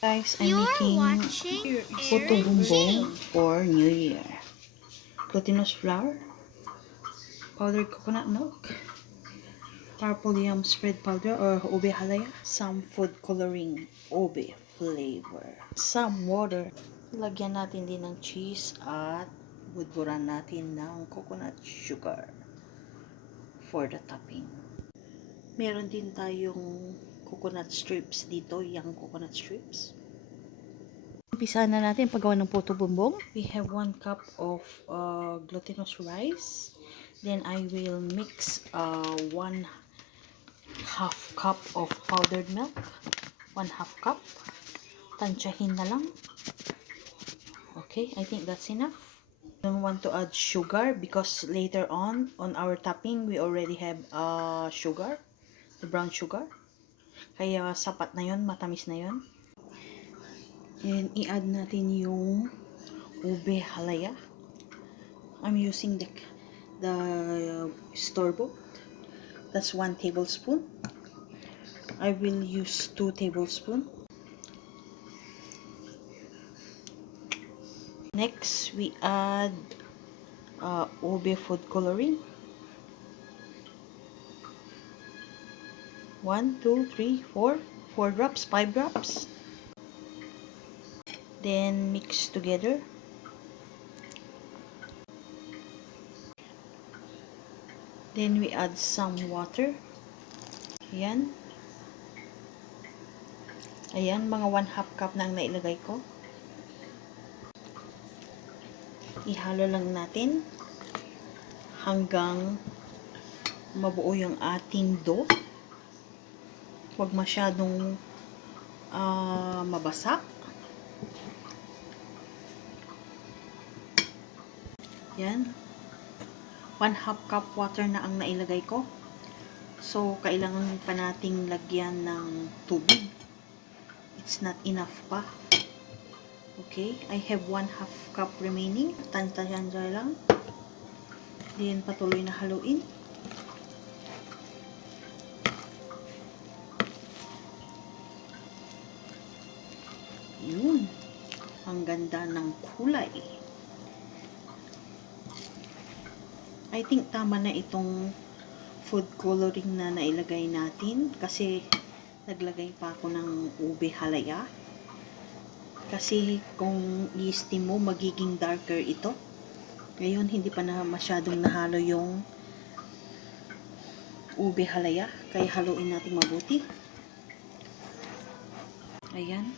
Guys, I'm You're making watching putobumbong for New Year. Glutinous flour, powdered coconut milk, purple yam spread powder or ube halaya, some food coloring ube flavor, some water. Lagyan natin din ng cheese at budburan natin ng coconut sugar for the topping. Meron din tayong coconut strips dito, yung coconut strips. Umpisa na natin paggawa ng putobumbong. We have 1 cup of glutinous rice. Then I will mix 1/2 cup of powdered milk. 1/2 cup. Tansyahin na lang. Okay, I think that's enough. Don't want to add sugar because later on our topping we already have sugar, the brown sugar. Kaya sapat na yon, matamis na yon. And i-add natin yung ube halaya. I'm using the store-bought. That's 1 tablespoon. I will use 2 tablespoons. Next, we add ube food coloring. 1, 2, 3, 4. 4 drops, 5 drops. Then mix together. Then we add some water. Ayan. Ayan, mga 1/2 cup na ang nailagay ko. Ihalo lang natin hanggang mabuo yung ating dough. Huwag masyadong mabasa. Yan. 1/2 cup water na ang nailagay ko. So, kailangan pa nating lagyan ng tubig. It's not enough pa. Okay, I have 1/2 cup remaining. Tantayan lang. Then, patuloy na haluin. Yun. Ang ganda ng kulay. I think tama na itong food coloring na nailagay natin kasi naglagay pa ako ng ube halaya. Kasi kung i-steam mo, magiging darker ito. Ngayon, hindi pa na masyadong nahalo yung ube halaya. Kaya haluin natin mabuti. Ayan.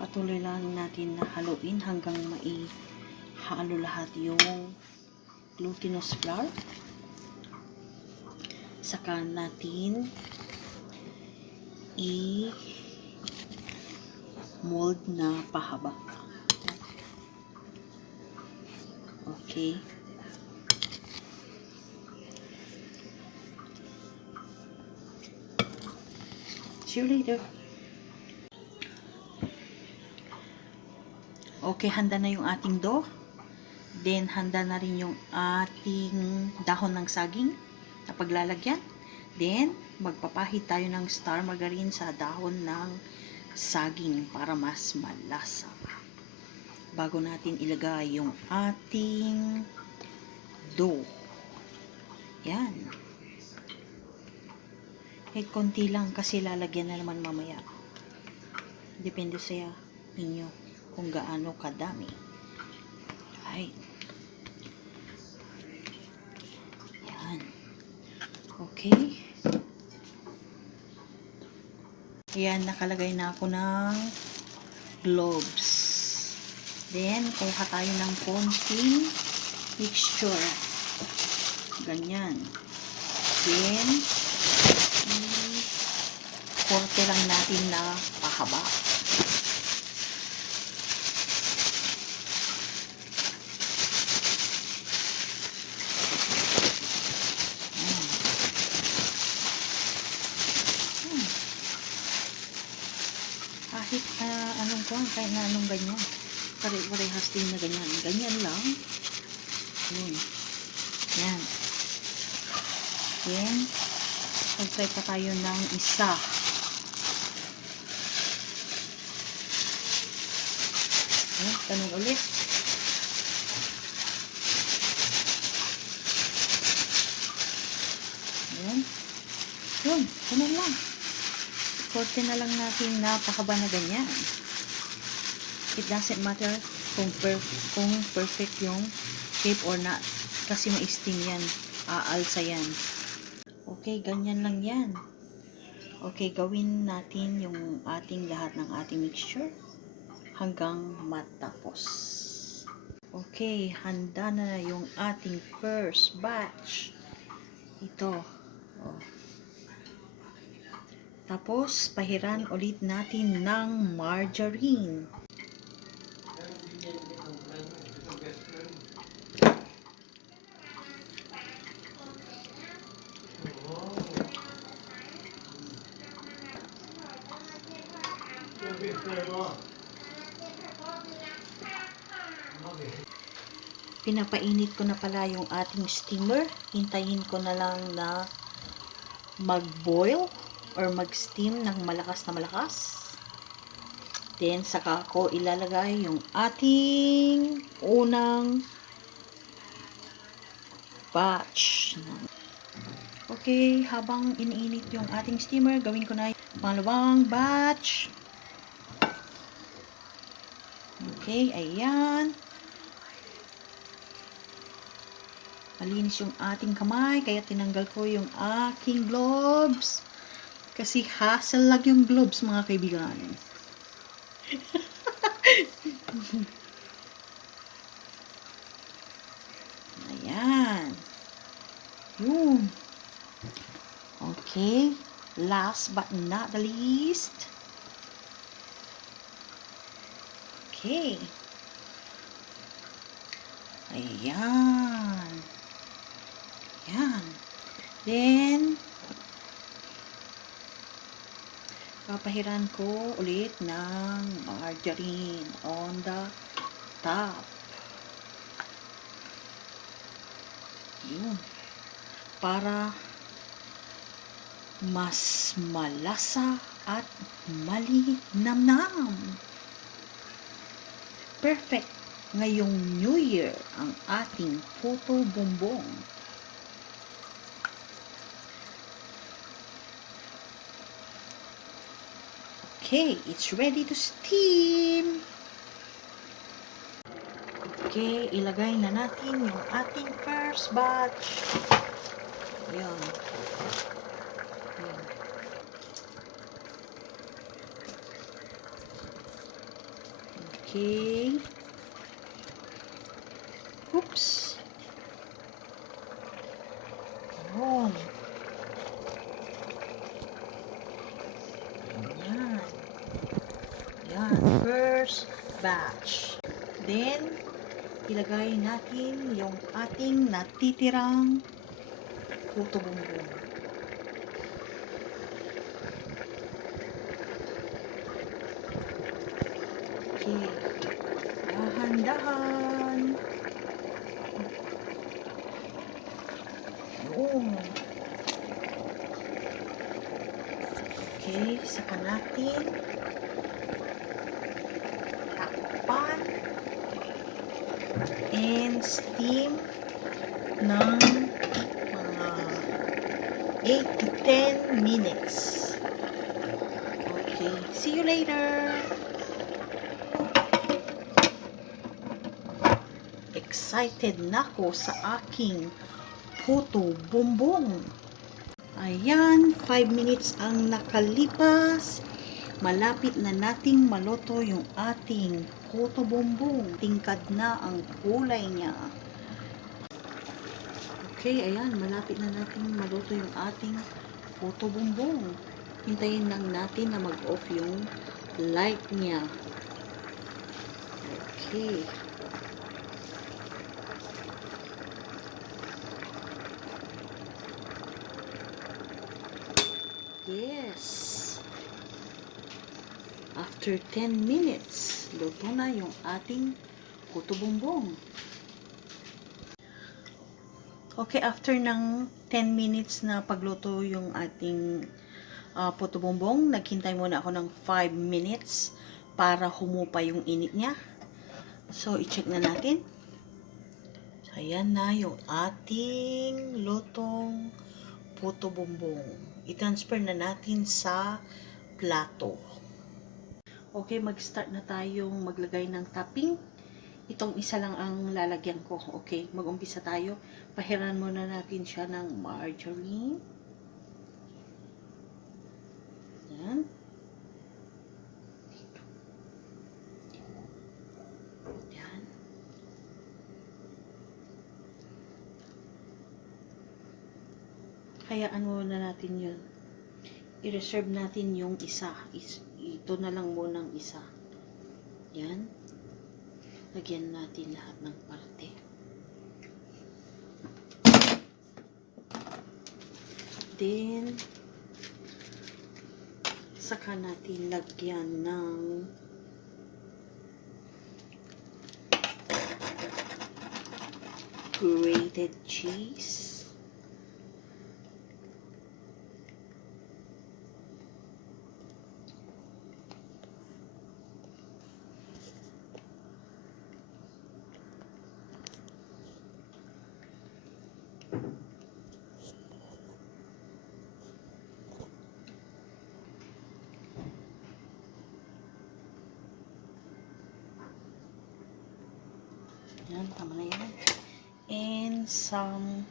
Patuloy lang natin na haluin hanggang maihalo lahat yung glutinous flour. Saka natin i-mold na pahaba. Okay. See you later. Okay, handa na yung ating dough. Then, handa na rin yung ating dahon ng saging na paglalagyan. Then, magpapahid tayo ng star margarine sa dahon ng saging para mas malasa. Bago natin ilagay yung ating dough. Yan. Kahit konti lang kasi lalagyan na naman mamaya. Depende sa inyo kung gaano kadami. Right. Yan. Okay. Ayan, nakalagay na ako ng gloves. Then, kuha tayo ng konting mixture. Ganyan. Then, i-korte lang natin na pahaba. Kahit na anong ganyan. Pare-parehas din na ganyan. Ganyan lang. Yun. Yan. Then, Mag-try pa tayo ng isa. Ganun ulit. Ayan. Yun, ganun lang. Korte na lang natin napakaba na ganyan. It doesn't matter kung perfect yung shape or not. Kasi ma-steam yan. Aalsa yan. Okay, ganyan lang yan. Okay, gawin natin yung ating lahat ng ating mixture hanggang matapos. Okay, handa na yung ating first batch. Ito. Oh. Tapos, pahiran ulit natin ng margarine. Pinapainit ko na pala yung ating steamer. Hintayin ko na lang na mag-boil or mag-steam ng malakas na malakas. Then, saka ko ilalagay yung ating unang batch. Okay, habang iniinit yung ating steamer, gawin ko na yung pangalawang batch. Okay, ayan. Malinis yung ating kamay, kaya tinanggal ko yung aking gloves. Kasi hassle lang yung gloves, mga kaibigan. Ayan. Yun. Okay. Last but not the least. Okay. Ayan. Ayan. Then, papahiran ko ulit ng margarine on the top. Yun. Para mas malasa at malinamnam. Perfect ngayong New Year ang ating putobumbong. Okay, it's ready to steam. Okay, ilagay na natin yung ating first batch. Ayan. Ayan. Okay. Oops. Oh. Ayan. Ayan. First batch. Then, ilagay natin yung ating natitirang putobumbong. Okay. Dahan-dahan. Yun. Okay. Saka natin takpan and steam ng mga 8 to 10 minutes. Okay. See you later. Excited na ako sa aking putobumbong. Ayan, 5 minutes ang nakalipas. Malapit na nating maluto yung ating putobumbong. Tingkad na ang kulay niya. Okay, ayan, malapit na nating maluto yung ating putobumbong. Hintayin lang natin na mag-off yung light niya. Okay. Yes. After 10 minutes, luto na yung ating putobumbong. Okay, after ng 10 minutes na pagluto yung ating putobumbong, naghintay muna ako ng 5 minutes para humupa yung init niya. So, i-check na natin. So, ayan na yung ating lutong putobumbong. I-transfer na natin sa plato. Okay, mag-start na tayong maglagay ng topping. Itong isa lang ang lalagyan ko. Okay, mag-umpisa tayo. Pahiran muna natin siya ng margarine. Yan. Yan. Hayaan muna natin yun. I-reserve natin yung isa. Ito na lang muna ang isa. Yan. Lagyan natin lahat ng parte. Then, saka natin lagyan ng grated cheese. Yan, tama na yan. And some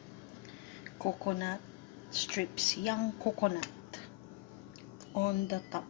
coconut strips. Young coconut on the top.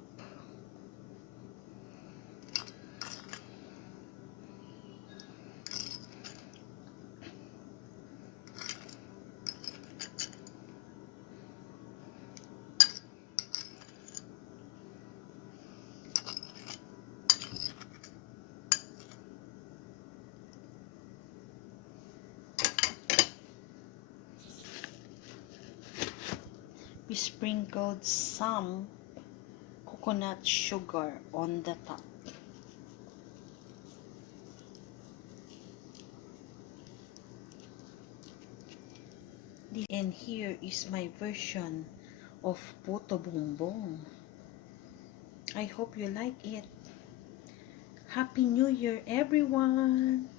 We sprinkled some coconut sugar on the top. And here is my version of putobumbong. I hope you like it. Happy New Year, everyone!